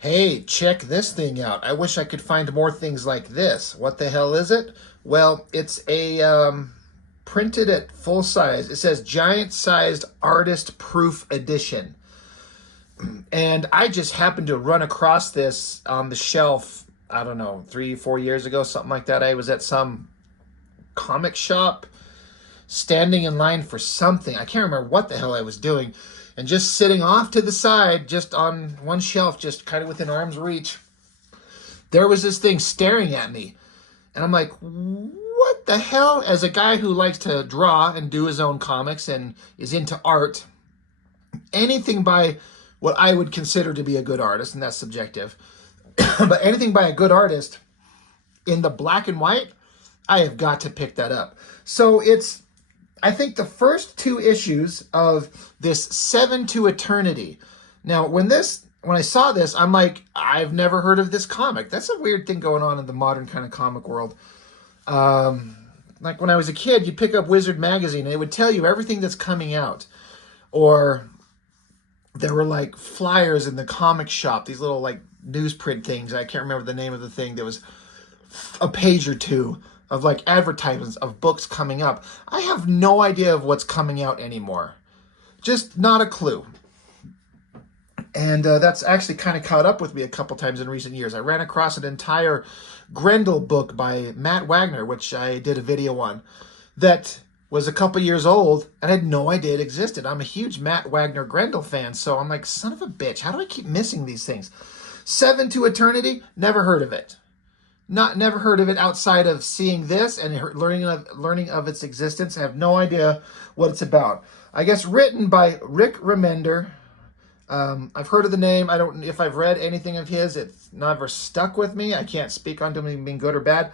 Hey, check this thing out. I wish I could find more things like this. What the hell is it? Well, it's a printed at full size. It says giant sized artist proof edition. And I just happened to run across this on the shelf, I don't know, 3, 4 years ago, something like that. I was at some comic shop standing in line for something. I can't remember what the hell I was doing. And just sitting off to the side, just on one shelf, just kind of within arm's reach, there was this thing staring at me. And I'm like, what the hell? As a guy who likes to draw and do his own comics and is into art, anything by what I would consider to be a good artist, and that's subjective, but anything by a good artist in the black and white, I have got to pick that up. So it's, I think, the first 2 issues of this 7 to Eternity. Now, when I saw this, I'm like, I've never heard of this comic. That's a weird thing going on in the modern kind of comic world. Like when I was a kid, you pick up Wizard magazine and it would tell you everything that's coming out. Or there were like flyers in the comic shop, these little like newsprint things. I can't remember the name of the thing. There was a page or two of like advertisements of books coming up. I have no idea of what's coming out anymore. Just not a clue. And that's actually kind of caught up with me a couple times in recent years. I ran across an entire Grendel book by Matt Wagner, which I did a video on, that was a couple years old, and I had no idea it existed. I'm a huge Matt Wagner Grendel fan, so I'm like, son of a bitch, how do I keep missing these things? 7 to Eternity, never heard of it. Never heard of it outside of seeing this and learning of its existence. I have no idea what it's about. I guess written by Rick Remender. I've heard of the name. I don't, if I've read anything of his, it's never stuck with me. I can't speak on him being good or bad.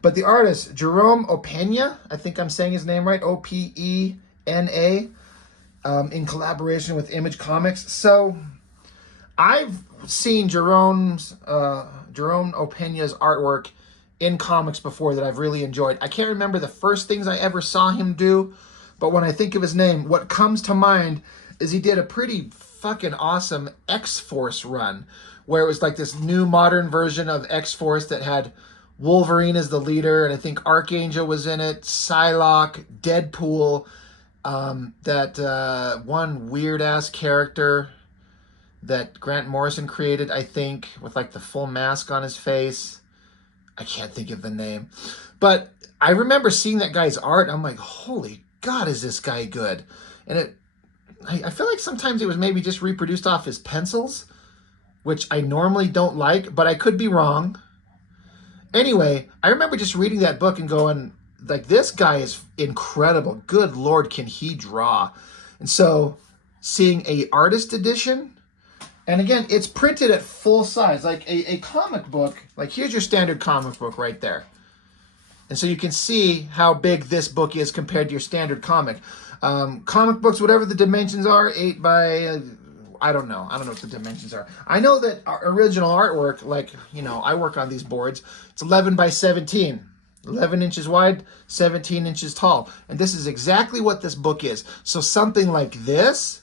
But the artist, Jerome Opena, I think I'm saying his name right, Opena, in collaboration with Image Comics. So I've seen Jerome Opena's artwork in comics before that I've really enjoyed. I can't remember the first things I ever saw him do, but when I think of his name, what comes to mind is he did a pretty fucking awesome X-Force run, where it was like this new modern version of X-Force that had Wolverine as the leader, and I think Archangel was in it, Psylocke, Deadpool, that one weird-ass character that Grant Morrison created, I think, with like the full mask on his face. I can't think of the name. But I remember seeing that guy's art. I'm like, holy God, is this guy good? And I feel like sometimes it was maybe just reproduced off his pencils, which I normally don't like, but I could be wrong. Anyway, I remember just reading that book and going, like, this guy is incredible. Good Lord, can he draw? And so seeing a artist edition, and again, it's printed at full size, like a comic book. Like, here's your standard comic book right there. And so you can see how big this book is compared to your standard comic. Comic books, whatever the dimensions are, 8 by, I don't know what the dimensions are. I know that our original artwork, like, you know, I work on these boards, it's 11 by 17. 11 inches wide, 17 inches tall. And this is exactly what this book is. So something like this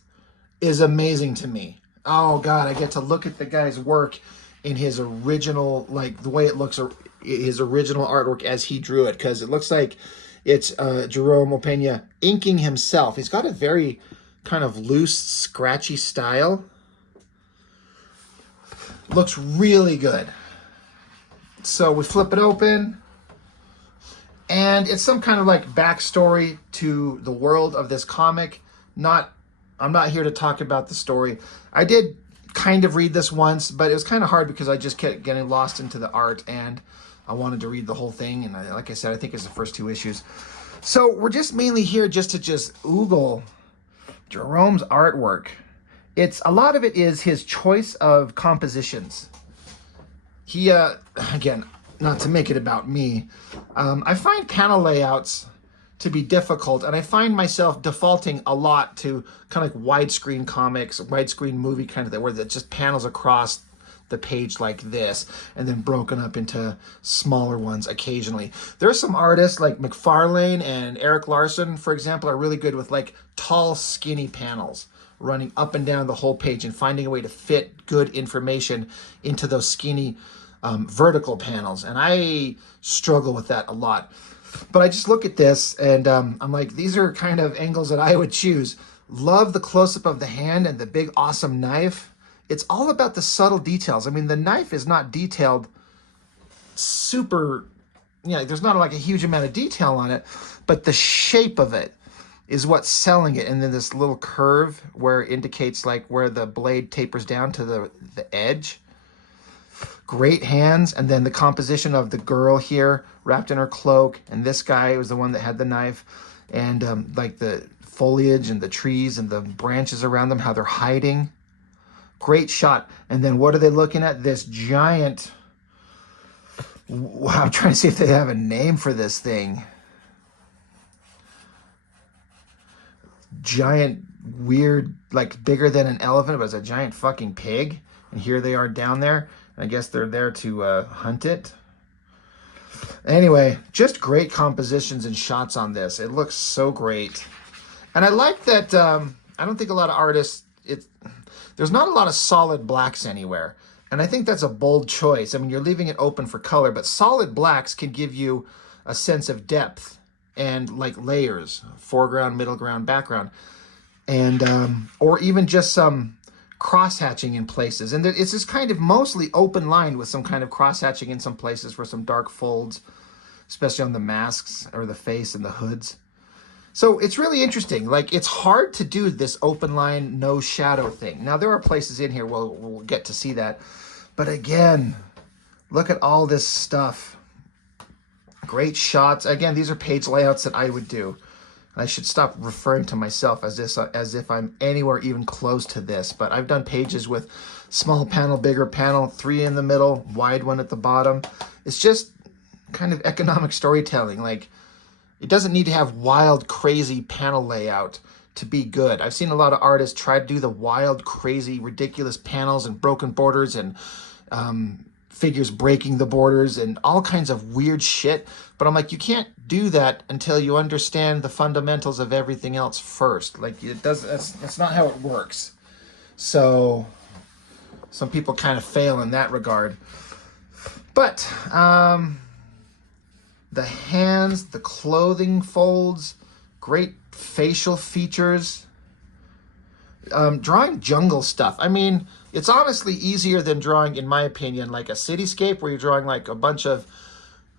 is amazing to me. Oh God, I get to look at the guy's work in his original, like the way it looks, his original artwork as he drew it, because it looks like it's Jerome Opena inking himself. He's got a very kind of loose, scratchy style. Looks really good. So we flip it open, and it's some kind of like backstory to the world of this comic. I'm not here to talk about the story. I did kind of read this once, but it was kind of hard because I just kept getting lost into the art, and I wanted to read the whole thing. And like I said, I think it's the first 2 issues. So we're just mainly here just to oogle Jerome's artwork. A lot of it is his choice of compositions. He, again, not to make it about me, I find panel layouts to be difficult, and I find myself defaulting a lot to kind of like widescreen comics, widescreen movie kind of thing, where it just panels across the page like this, and then broken up into smaller ones occasionally. There are some artists like McFarlane and Eric Larson, for example, are really good with like tall, skinny panels, running up and down the whole page and finding a way to fit good information into those skinny vertical panels. And I struggle with that a lot. But I just look at this and I'm like, these are kind of angles that I would choose. Love the close-up of the hand and the big awesome knife. It's all about the subtle details. I mean, the knife is not detailed super, there's not like a huge amount of detail on it, but the shape of it is what's selling it. And then this little curve where it indicates like where the blade tapers down to the edge. Great hands. And then the composition of the girl here wrapped in her cloak, and this guy was the one that had the knife, and like the foliage and the trees and the branches around them, how they're hiding. Great shot. And then what are they looking at? This giant, I'm trying to see if they have a name for this thing. Giant, weird, like bigger than an elephant, but it's a giant fucking pig. And here they are down there. And I guess they're there to hunt it. Anyway, just great compositions and shots on this. It looks so great. And I like that, I don't think a lot of artists, there's not a lot of solid blacks anywhere. And I think that's a bold choice. I mean, you're leaving it open for color, but solid blacks can give you a sense of depth and like layers, foreground, middle ground, background, and or even just some cross-hatching in places. And it's just kind of mostly open lined with some kind of cross-hatching in some places for some dark folds, especially on the masks or the face and the hoods. So it's really interesting. Like, it's hard to do this open line, no shadow thing. Now, there are places in here we'll get to see that. But again, look at all this stuff. Great shots. Again, these are page layouts that I would do. I should stop referring to myself as if I'm anywhere even close to this. But I've done pages with small panel, bigger panel, 3 in the middle, wide one at the bottom. It's just kind of economic storytelling. Like, it doesn't need to have wild, crazy panel layout to be good. I've seen a lot of artists try to do the wild, crazy, ridiculous panels and broken borders and figures breaking the borders and all kinds of weird shit. But I'm like, you can't do that until you understand the fundamentals of everything else first. Like, that's not how it works. So some people kind of fail in that regard. But the hands, the clothing folds, great facial features. Drawing jungle stuff. I mean, it's honestly easier than drawing, in my opinion, like a cityscape where you're drawing like a bunch of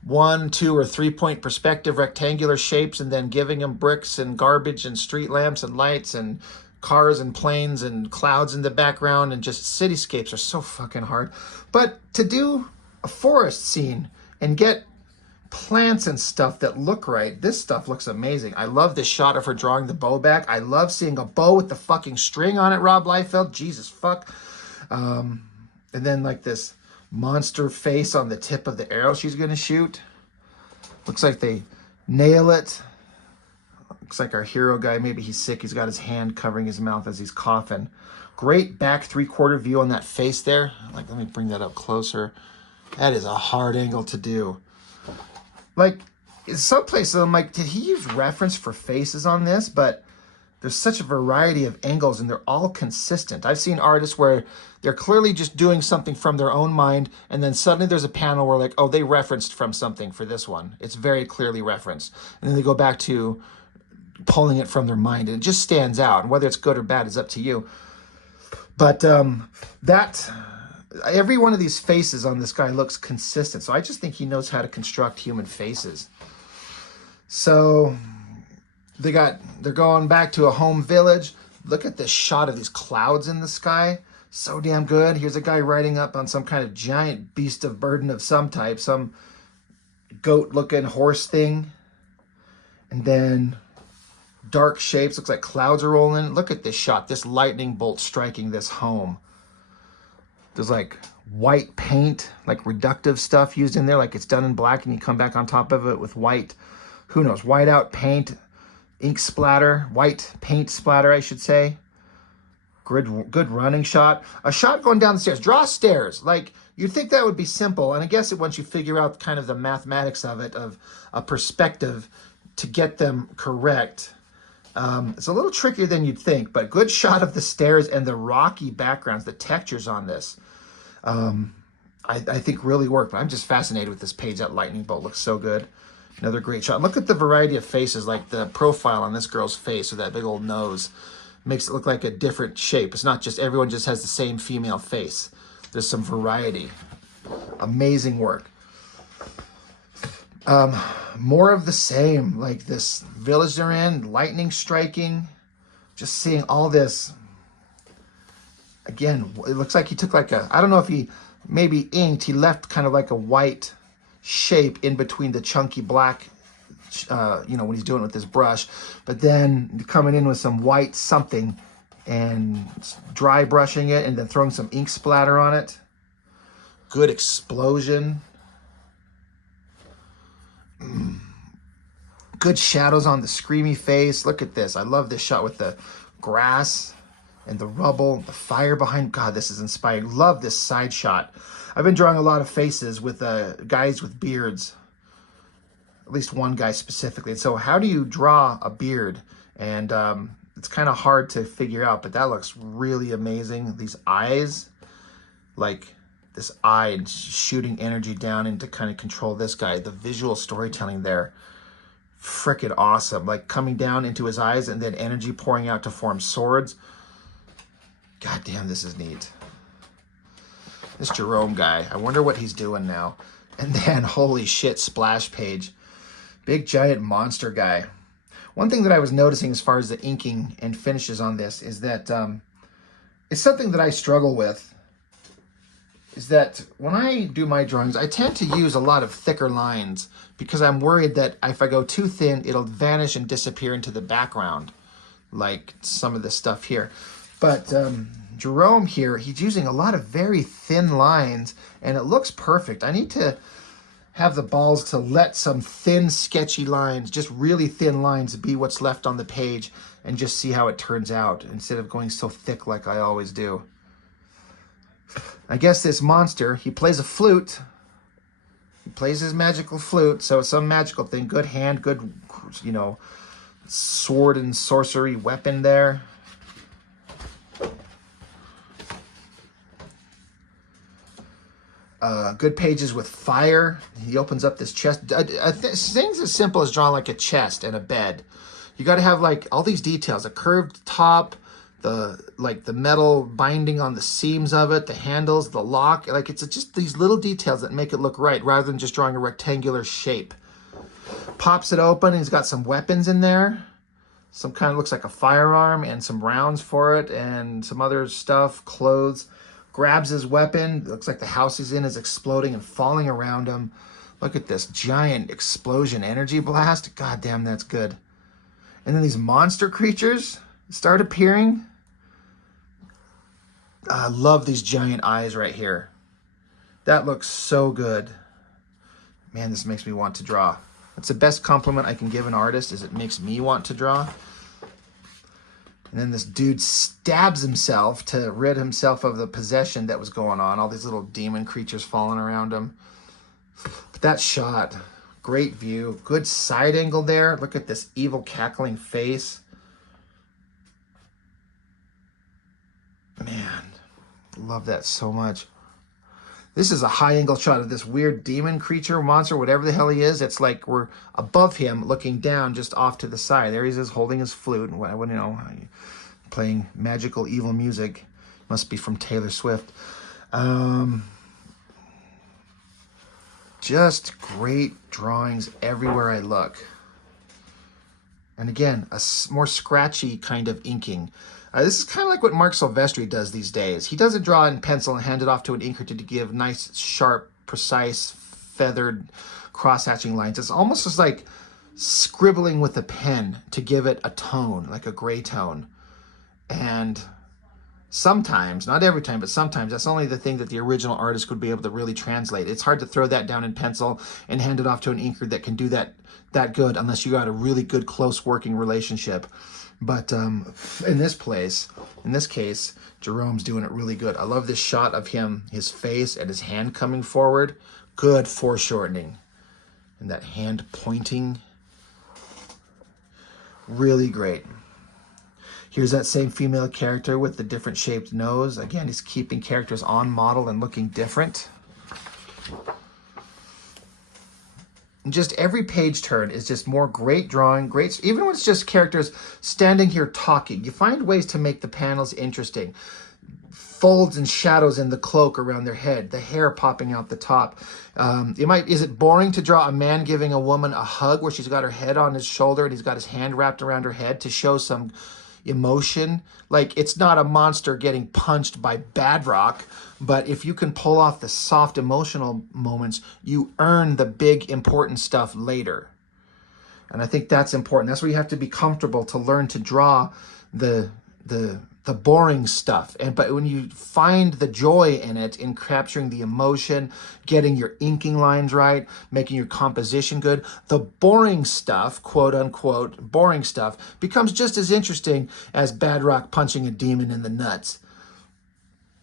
1, 2, or 3 point perspective rectangular shapes and then giving them bricks and garbage and street lamps and lights and cars and planes and clouds in the background, and just cityscapes are so fucking hard. But to do a forest scene and get plants and stuff that look right, this stuff looks amazing. I love this shot of her drawing the bow back. I love seeing a bow with the fucking string on it, Rob Liefeld. Jesus fuck. And then like this monster face on the tip of the arrow she's gonna shoot. Looks like they nail it. Looks like our hero guy, maybe he's sick. He's got his hand covering his mouth as he's coughing. Great back 3/4 view on that face there. Like, let me bring that up closer. That is a hard angle to do. Like, in some places, I'm like, did he use reference for faces on this? But there's such a variety of angles, and they're all consistent. I've seen artists where they're clearly just doing something from their own mind, and then suddenly there's a panel where, like, oh, they referenced from something for this one. It's very clearly referenced. And then they go back to pulling it from their mind, and it just stands out. And whether it's good or bad is up to you. But every one of these faces on this guy looks consistent. So I just think he knows how to construct human faces. So they're going back to a home village. Look at this shot of these clouds in the sky. So damn good. Here's a guy riding up on some kind of giant beast of burden of some type, some goat-looking horse thing. And then dark shapes. Looks like clouds are rolling. Look at this shot. This lightning bolt striking this home. There's like white paint, like reductive stuff used in there, like it's done in black, and you come back on top of it with white, who knows, white out paint, ink splatter, white paint splatter, I should say. Good running shot. A shot going down the stairs. Draw stairs. Like, you'd think that would be simple, and I guess once you figure out kind of the mathematics of it, of a perspective to get them correct, It's a little trickier than you'd think, but good shot of the stairs and the rocky backgrounds, the textures on this. I think really worked, but I'm just fascinated with this page. That lightning bolt looks so good. Another great shot. Look at the variety of faces, like the profile on this girl's face with that big old nose. Makes it look like a different shape. It's not just everyone just has the same female face. There's some variety. Amazing work. More of the same, like this village they're in, lightning striking. Just seeing all this. Again, it looks like he took like a, I don't know if he maybe inked, he left kind of like a white shape in between the chunky black, you know, when he's doing it with his brush, but then coming in with some white something and dry brushing it and then throwing some ink splatter on it. Good explosion. Good shadows on the screamy face. Look at this. I love this shot with the grass and the rubble, the fire behind. God, this is inspiring. Love this side shot. I've been drawing a lot of faces with guys with beards, at least one guy specifically. And so how do you draw a beard? And it's kind of hard to figure out, but that looks really amazing. These eyes, like this eye and shooting energy down and to kind of control this guy. The visual storytelling there, frickin' awesome. Like coming down into his eyes and then energy pouring out to form swords. God damn, this is neat. This Jerome guy, I wonder what he's doing now. And then, holy shit, splash page. Big giant monster guy. One thing that I was noticing as far as the inking and finishes on this is that it's something that I struggle with. Is that when I do my drawings, I tend to use a lot of thicker lines because I'm worried that if I go too thin, it'll vanish and disappear into the background, like some of this stuff here. But Jerome here, he's using a lot of very thin lines, and it looks perfect. I need to have the balls to let some thin, sketchy lines, just really thin lines, be what's left on the page and just see how it turns out instead of going so thick like I always do. I guess this monster, he plays a flute. He plays his magical flute, so it's some magical thing. Good hand, good, you know, sword and sorcery weapon there. Good pages with fire. He opens up this chest. Things as simple as drawing like a chest and a bed. You got to have like all these details: a curved top, the metal binding on the seams of it, the handles, the lock. Like it's just these little details that make it look right, rather than just drawing a rectangular shape. Pops it open. And he's got some weapons in there. Some kind of looks like a firearm and some rounds for it, and some other stuff, clothes. Grabs his weapon. Looks like the house he's in is exploding and falling around him. Look at this giant explosion energy blast. God damn, that's good. And then these monster creatures start appearing. I love these giant eyes right here. That looks so good. Man, this makes me want to draw. That's the best compliment I can give an artist, is it makes me want to draw. And then this dude stabs himself to rid himself of the possession that was going on. All these little demon creatures falling around him. But that shot, great view. Good side angle there. Look at this evil cackling face. Man, love that so much. This is a high angle shot of this weird demon creature, monster, whatever the hell he is. It's like we're above him looking down just off to the side. There he is holding his flute. And you know, playing magical evil music. Must be from Taylor Swift. Just great drawings everywhere I look. And again, a more scratchy kind of inking. This is kind of like what Mark Silvestri does these days. He doesn't draw in pencil and hand it off to an inker to give nice, sharp, precise, feathered, cross-hatching lines. It's almost just like scribbling with a pen to give it a tone, like a gray tone. And sometimes, not every time, but sometimes, that's only the thing that the original artist would be able to really translate. It's hard to throw that down in pencil and hand it off to an inker that can do that good unless you got a really good, close working relationship. But in this case, Jerome's doing it really good. I love this shot of him, his face and his hand coming forward. Good foreshortening. And that hand pointing. Really great. Here's that same female character with the different shaped nose. Again, he's keeping characters on model and looking different. And just every page turn is just more great drawing, great, even when it's just characters standing here talking, you find ways to make the panels interesting. Folds and shadows in the cloak around their head, the hair popping out the top. Is it boring to draw a man giving a woman a hug where she's got her head on his shoulder and he's got his hand wrapped around her head to show some emotion? Like, it's not a monster getting punched by Badrock, but if you can pull off the soft emotional moments, you earn the big important stuff later. And I think that's important. That's where you have to be comfortable to learn to draw the boring stuff. But when you find the joy in it, in capturing the emotion, getting your inking lines right, making your composition good, the boring stuff, quote unquote, boring stuff, becomes just as interesting as Badrock punching a demon in the nuts.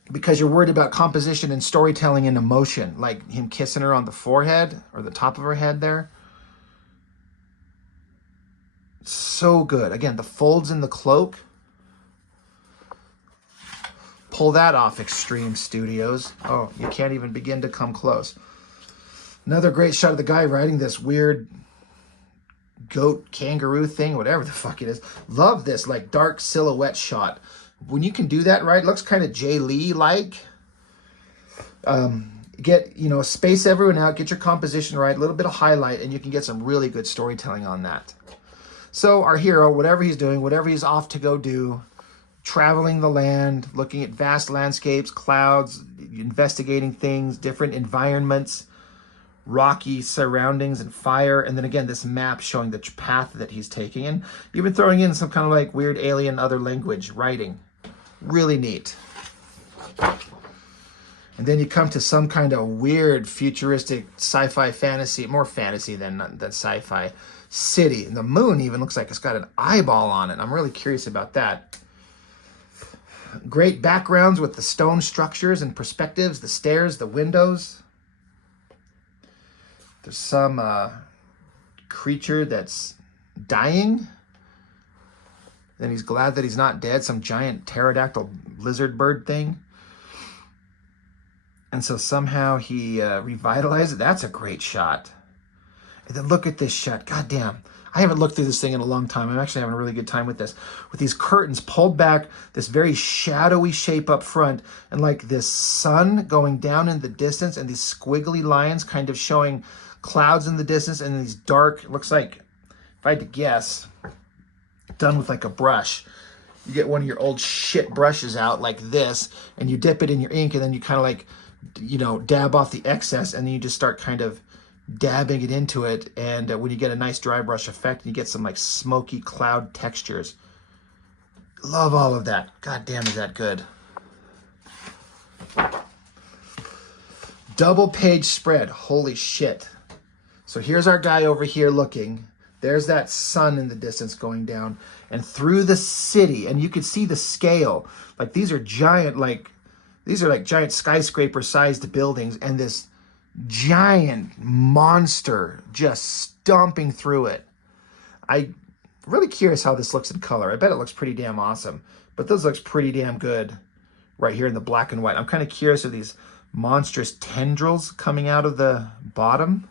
Because you're worried about composition and storytelling and emotion, like him kissing her on the forehead or the top of her head there. So good. Again, the folds in the cloak. Pull that off, Extreme Studios. Oh, you can't even begin to come close. Another great shot of the guy riding this weird goat kangaroo thing, whatever the fuck it is. Love this like dark silhouette shot. When you can do that right, it looks kind of Jay Lee-like. Get, space everyone out, get your composition right, a little bit of highlight, and you can get some really good storytelling on that. So our hero, whatever he's doing, whatever he's off to go do, traveling the land, looking at vast landscapes, clouds, investigating things, different environments, rocky surroundings and fire. And then again, this map showing the path that he's taking. And even throwing in some kind of like weird alien other language writing. Really neat. And then you come to some kind of weird futuristic sci-fi fantasy, more fantasy than sci-fi city. And the moon even looks like it's got an eyeball on it. I'm really curious about that. Great backgrounds with the stone structures and perspectives, the stairs, the windows. There's some creature that's dying. Then he's glad that he's not dead, some giant pterodactyl lizard bird thing. And so somehow he revitalized it. That's a great shot. And then look at this shot. God damn. I haven't looked through this thing in a long time. I'm actually having a really good time with this. With these curtains pulled back, this very shadowy shape up front, and like this sun going down in the distance, and these squiggly lines kind of showing clouds in the distance, and these dark, looks like, if I had to guess, done with like a brush. You get one of your old shit brushes out like this, and you dip it in your ink, and then you kind of like, dab off the excess, and then you just start kind of dabbing it into it, and when you get a nice dry brush effect, you get some like smoky cloud textures. Love all of that. God damn, is that good. Double page spread. Holy shit. So here's our guy over here looking. There's that sun in the distance going down, and through the city, and you can see the scale. Like these are giant, giant skyscraper sized buildings, and this giant monster just stomping through it. I'm really curious how this looks in color. I bet it looks pretty damn awesome, but this looks pretty damn good right here in the black and white. I'm kind of curious of these monstrous tendrils coming out of the bottom.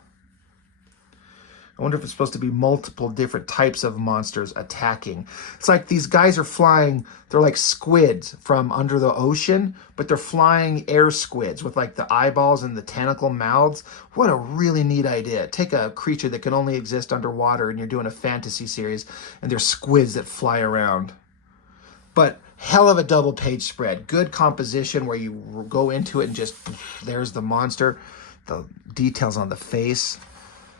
I wonder if it's supposed to be multiple different types of monsters attacking. It's like these guys are flying, they're like squids from under the ocean, but they're flying air squids with like the eyeballs and the tentacle mouths. What a really neat idea. Take a creature that can only exist underwater and you're doing a fantasy series, and they're squids that fly around. But hell of a double page spread. Good composition where you go into it and just, there's the monster. The details on the face.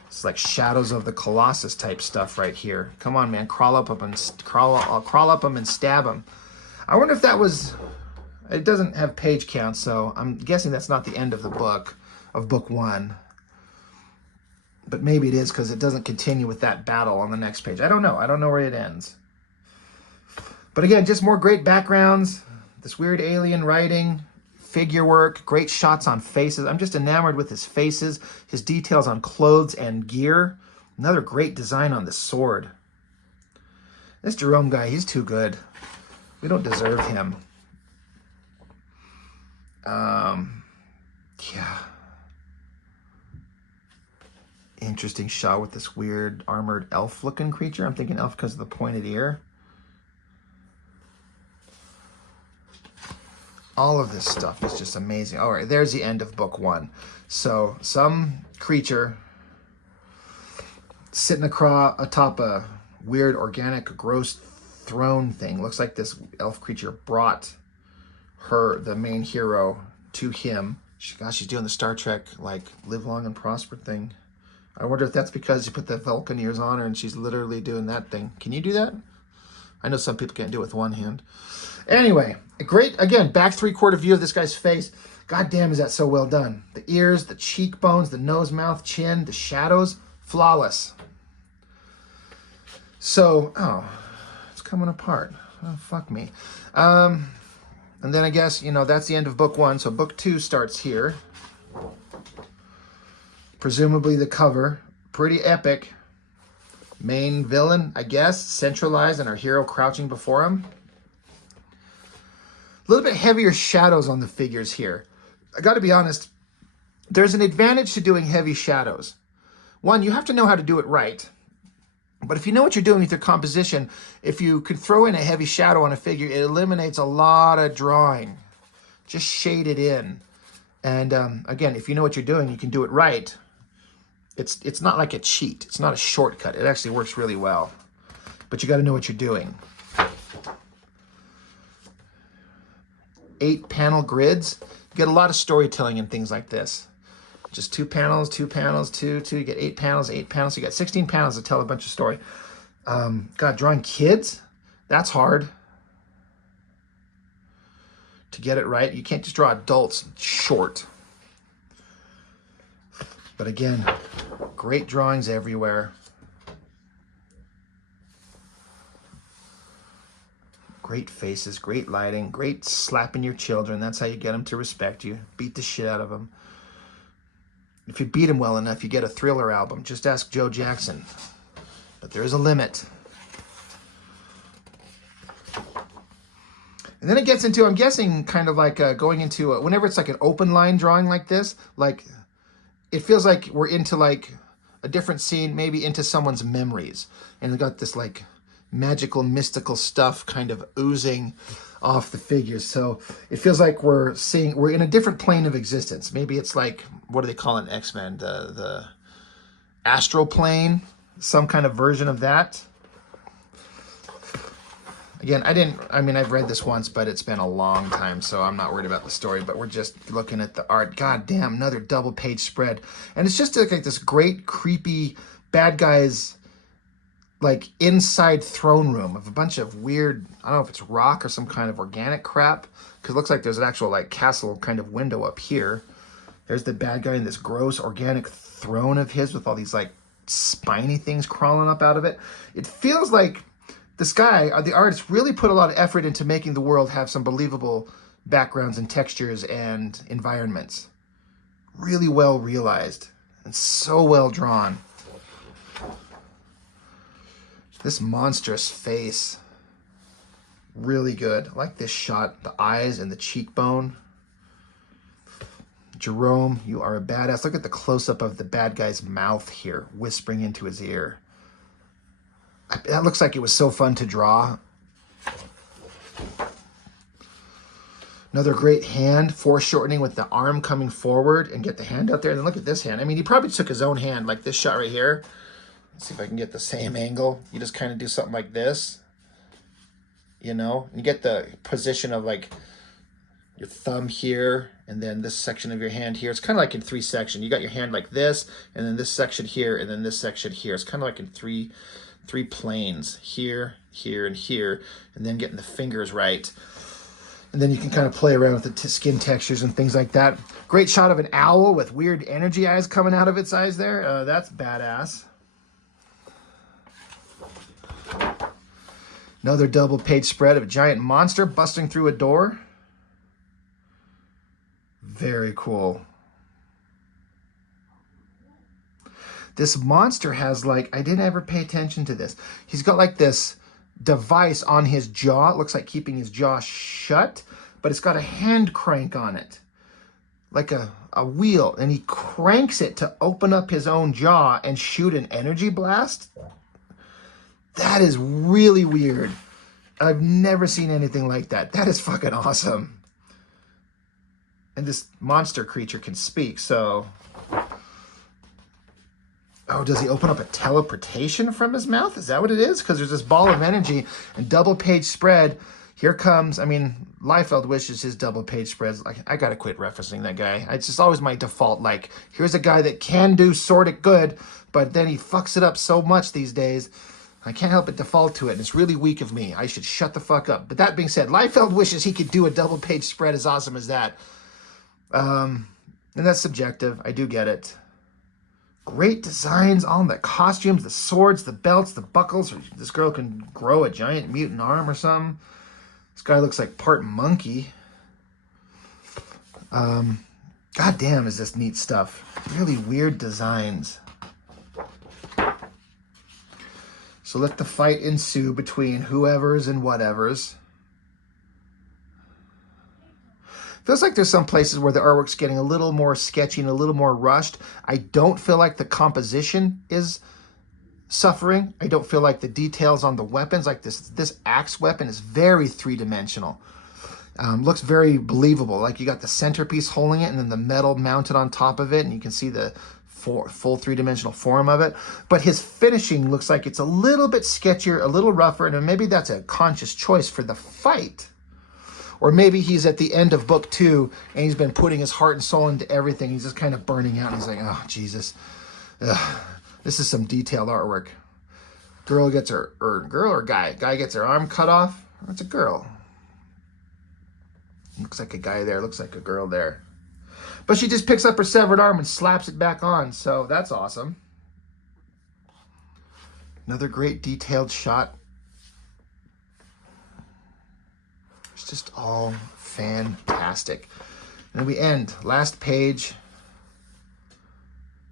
It's like Shadows of the Colossus type stuff right here. Come on, man, crawl up them and stab them. I wonder if that was. It doesn't have page count, so I'm guessing that's not the end of the book, of book 1. But maybe it is because it doesn't continue with that battle on the next page. I don't know. I don't know where it ends. But again, just more great backgrounds. This weird alien writing. Figure work, great shots on faces. I'm just enamored with his faces, his details on clothes and gear. Another great design on the sword. This Jerome guy, he's too good. We don't deserve him. Yeah. Interesting shot with this weird armored elf-looking creature. I'm thinking elf because of the pointed ear. All of this stuff is just amazing. All right, there's the end of book 1. So some creature sitting atop a weird organic gross throne thing. Looks like this elf creature brought the main hero, to him. Gosh, she's doing the Star Trek, like, live long and prosper thing. I wonder if that's because you put the Vulcan ears on her and she's literally doing that thing. Can you do that? I know some people can't do it with one hand. Anyway, a great, again, back 3/4 view of this guy's face. God damn, is that so well done. The ears, the cheekbones, the nose, mouth, chin, the shadows, flawless. So, oh, it's coming apart. Oh, fuck me. And then I guess, you know, that's the end of book 1. So book 2 starts here. Presumably the cover. Pretty epic. Main villain, I guess, centralized and our hero crouching before him. A little bit heavier shadows on the figures here. I got to be honest, there's an advantage to doing heavy shadows. One, you have to know how to do it right. But if you know what you're doing with your composition, if you could throw in a heavy shadow on a figure, it eliminates a lot of drawing. Just shade it in. And again, if you know what you're doing, you can do it right. It's not like a cheat. It's not a shortcut. It actually works really well. But you got to know what you're doing. 8-panel grids. You get a lot of storytelling in things like this. Just 2 panels, 2 panels, 2. You get 8 panels, 8 panels. So you got 16 panels to tell a bunch of story. God, drawing kids, that's hard. To get it right, you can't just draw adults short. But again, great drawings everywhere. Great faces, great lighting, great slapping your children. That's how you get them to respect you. Beat the shit out of them. If you beat them well enough, you get a Thriller album. Just ask Joe Jackson. But there is a limit. And then it gets into, I'm guessing, kind of like going into, whenever it's like an open line drawing like this, like, it feels like we're into like a different scene, maybe into someone's memories. And we got this like magical, mystical stuff kind of oozing off the figures. So it feels like we're in a different plane of existence. Maybe it's like, what do they call it in X-Men? The astral plane, some kind of version of that. Again, I've read this once, but it's been a long time, so I'm not worried about the story, but we're just looking at the art. God damn, another double page spread. And it's just like this great, creepy bad guys, like inside throne room of a bunch of weird, I don't know if it's rock or some kind of organic crap, because it looks like there's an actual like castle kind of window up here. There's the bad guy in this gross organic throne of his with all these like spiny things crawling up out of it. It feels like this guy, the artist, really put a lot of effort into making the world have some believable backgrounds and textures and environments. Really well realized and so well drawn. This monstrous face, really good. I like this shot, the eyes and the cheekbone. Jerome, you are a badass. Look at the close-up of the bad guy's mouth here, whispering into his ear. That looks like it was so fun to draw. Another great hand, foreshortening with the arm coming forward and get the hand out there. And then look at this hand. I mean, he probably took his own hand, like this shot right here. Let's see if I can get the same angle. You just kind of do something like this, you know? And you get the position of like your thumb here, and then this section of your hand here. It's kind of like in 3 sections. You got your hand like this, and then this section here, and then this section here. It's kind of like in three planes, here, here, and here, and then getting the fingers right. And then you can kind of play around with the skin textures and things like that. Great shot of an owl with weird energy eyes coming out of its eyes there. That's badass. Another double page spread of a giant monster busting through a door. Very cool. This monster has like, I didn't ever pay attention to this. He's got like this device on his jaw. It looks like keeping his jaw shut, but it's got a hand crank on it, like a wheel, and he cranks it to open up his own jaw and shoot an energy blast. That is really weird. I've never seen anything like that. That is fucking awesome. And this monster creature can speak, so... Oh, does he open up a teleportation from his mouth? Is that what it is? Because there's this ball of energy and double page spread. Here comes, I mean, Liefeld wishes his double page spreads. I got to quit referencing that guy. It's just always my default. Like, here's a guy that can do sort of good, but then he fucks it up so much these days. I can't help but default to it, and it's really weak of me. I should shut the fuck up. But that being said, Liefeld wishes he could do a double page spread as awesome as that. And that's subjective. I do get it. Great designs on the costumes, the swords, the belts, the buckles. This girl can grow a giant mutant arm or something. This guy looks like part monkey. God damn, is this neat stuff. Really weird designs. So let the fight ensue between whoever's and whatever's. Feels like there's some places where the artwork's getting a little more sketchy and a little more rushed. I don't feel like the composition is suffering. I don't feel like the details on the weapons, like this axe weapon is very three-dimensional. Looks very believable. Like you got the centerpiece holding it and then the metal mounted on top of it, and you can see the full three-dimensional form of it. But his finishing looks like it's a little bit sketchier, a little rougher, and maybe that's a conscious choice for the fight. Or maybe he's at the end of book 2 and he's been putting his heart and soul into everything. He's just kind of burning out. And he's like, oh, Jesus. Ugh. This is some detailed artwork. Girl gets her, or girl or guy? Guy gets her arm cut off. It's a girl. Looks like a guy there. Looks like a girl there. But she just picks up her severed arm and slaps it back on. So that's awesome. Another great detailed shot. It's just all fantastic. And then we end. Last page.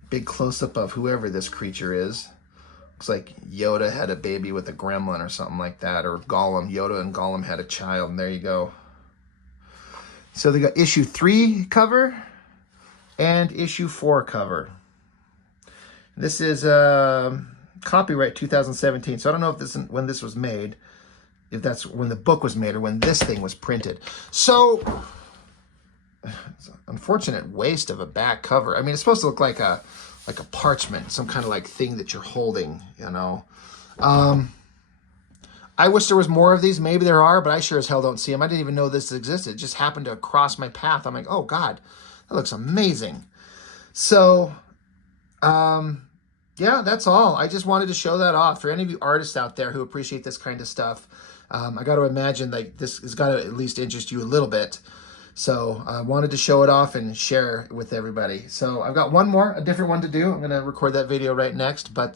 Big close-up of whoever this creature is. Looks like Yoda had a baby with a gremlin or something like that. Or Gollum. Yoda and Gollum had a child. And there you go. So they got issue 3 cover and issue 4 cover. This is copyright 2017. So I don't know if this when this was made. If that's when the book was made or when this thing was printed. So, it's an unfortunate waste of a back cover. I mean, it's supposed to look like a parchment, some kind of like thing that you're holding, you know. I wish there was more of these. Maybe there are, but I sure as hell don't see them. I didn't even know this existed. It just happened to cross my path. I'm like, oh God, that looks amazing. So, yeah, that's all. I just wanted to show that off. For any of you artists out there who appreciate this kind of stuff, I got to imagine like this has got to at least interest you a little bit. So I wanted to show it off and share with everybody. So I've got one more, a different one to do. I'm going to record that video right next. But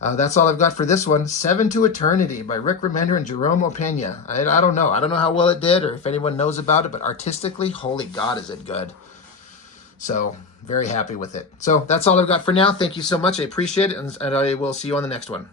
that's all I've got for this one. 7 to Eternity by Rick Remender and Jerome Opena. I don't know. I don't know how well it did or if anyone knows about it. But artistically, holy God, is it good. So very happy with it. So that's all I've got for now. Thank you so much. I appreciate it. And I will see you on the next one.